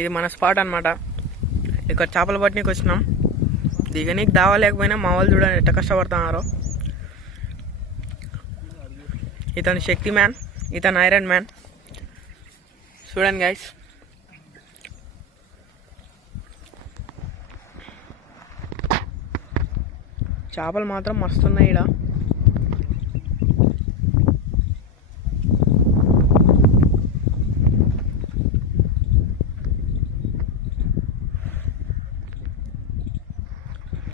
ఇది మన స్పాట్ అన్నమాట. ఇక్కడ చేపలు పట్టనీకి వచ్చినాం. దిగనీకి దావా లేకపోయినా మా వాళ్ళు చూడండి ఎట్ట కష్టపడుతున్నారు. ఇతను శక్తి మ్యాన్, ఇతను ఐరన్ మ్యాన్. చూడండి గైస్, చేపలు మాత్రం మస్తున్నాయి ఇక్కడ.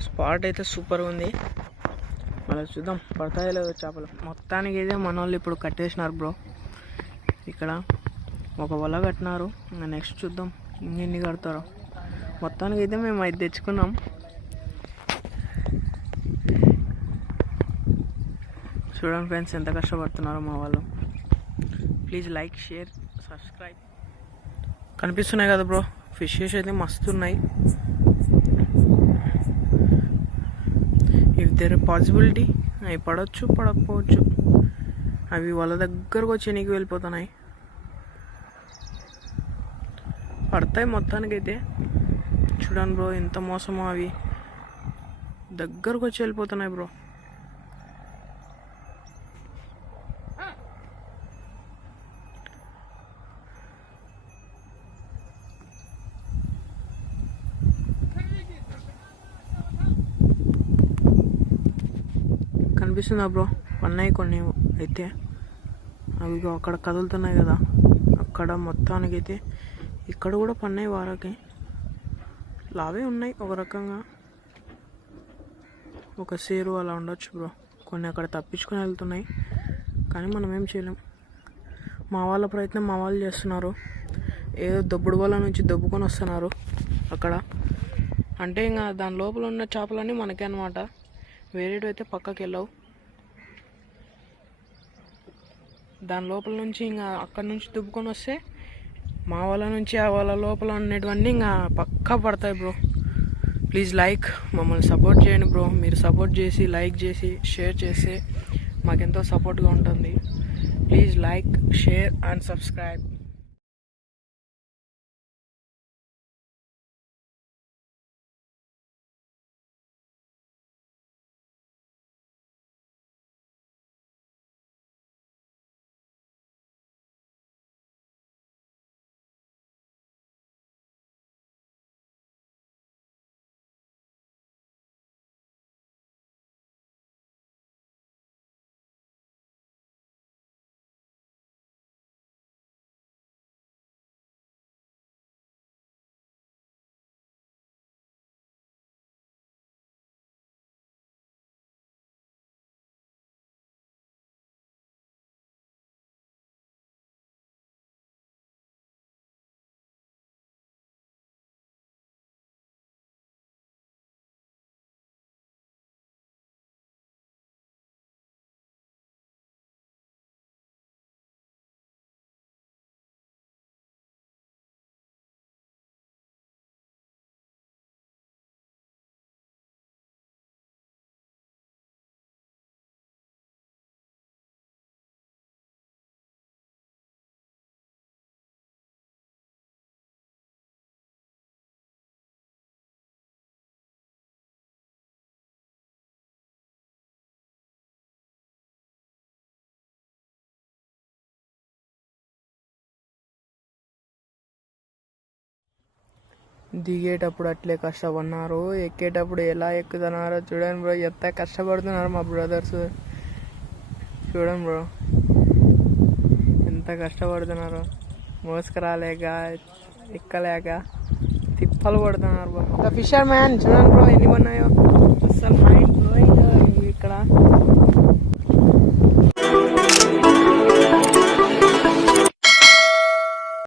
స్పాట్ అయితే సూపర్గా ఉంది. మళ్ళీ చూద్దాం పడతాయో లేదో చేపలు. మొత్తానికి అయితే మన వాళ్ళు ఇప్పుడు కట్టేసినారు బ్రో. ఇక్కడ ఒక వల కట్టినారు. ఇంకా నెక్స్ట్ చూద్దాం ఇంకెన్ని కడతారో. మొత్తానికి అయితే మేము 5 తెచ్చుకున్నాం. చూడండి ఫ్రెండ్స్ ఎంత కష్టపడుతున్నారో మా వాళ్ళు. Please like, share, subscribe. కనిపిస్తున్నాయి కదా బ్రో, ఫిషెస్ అయితే మస్తు ఉన్నాయి. ఇఫ్ దేర్ పాసిబిలిటీ అవి పడవచ్చు, పడకపోవచ్చు. అవి వాళ్ళ దగ్గరకు వచ్చి నీకు వెళ్ళిపోతున్నాయి. పడతాయి మొత్తానికైతే. చూడండి బ్రో ఎంత మోసమో, అవి దగ్గరకు వచ్చి వెళ్ళిపోతున్నాయి బ్రో. కనిపిస్తుందా బ్రో? పన్నాయి కొన్ని అయితే. అవి అక్కడ కదులుతున్నాయి కదా, అక్కడ మొత్తానికైతే. ఇక్కడ కూడా పన్నాయి వారాకి. లావే ఉన్నాయి ఒక రకంగా, ఒక సేరు అలా ఉండొచ్చు బ్రో. కొన్ని అక్కడ తప్పించుకొని వెళ్తున్నాయి, కానీ మనం ఏం చేయలేం. మా వాళ్ళ ప్రయత్నం మా వాళ్ళు చేస్తున్నారు. ఏదో దొబ్బుడు వాళ్ళ నుంచి దొబ్బుకొని వస్తున్నారు అక్కడ. అంటే ఇంకా దాని లోపల ఉన్న చేపలన్నీ మనకే అనమాట. వేరేటివి అయితే పక్కకి వెళ్ళవు. దాని లోపల నుంచి ఇంకా అక్కడి నుంచి దుబ్బుకొని వస్తే మా వాళ్ళ నుంచి ఆ వాళ్ళ లోపల ఉండేటివన్నీ ఇంకా పక్కా పడతాయి బ్రో. ప్లీజ్ లైక్, మమ్మల్ని సపోర్ట్ చేయండి బ్రో. మీరు సపోర్ట్ చేసి, లైక్ చేసి, షేర్ చేస్తే మాకెంతో సపోర్ట్గా ఉంటుంది. Please like, share and subscribe. దిగేటప్పుడు అట్లే కష్టపడినారు, ఎక్కేటప్పుడు ఎలా ఎక్కుతున్నారో చూడండి బ్రో. ఎంత కష్టపడుతున్నారు మా బ్రదర్స్. చూడండి బ్రో ఎంత కష్టపడుతున్నారు. మోసుకురాలేక, ఎక్కలేక తిప్పలు పడుతున్నారు బ్రో. ఫిషర్ మ్యాన్ చూడండి బ్రో ఎన్ని ఉన్నాయో. అస్సలు మైండ్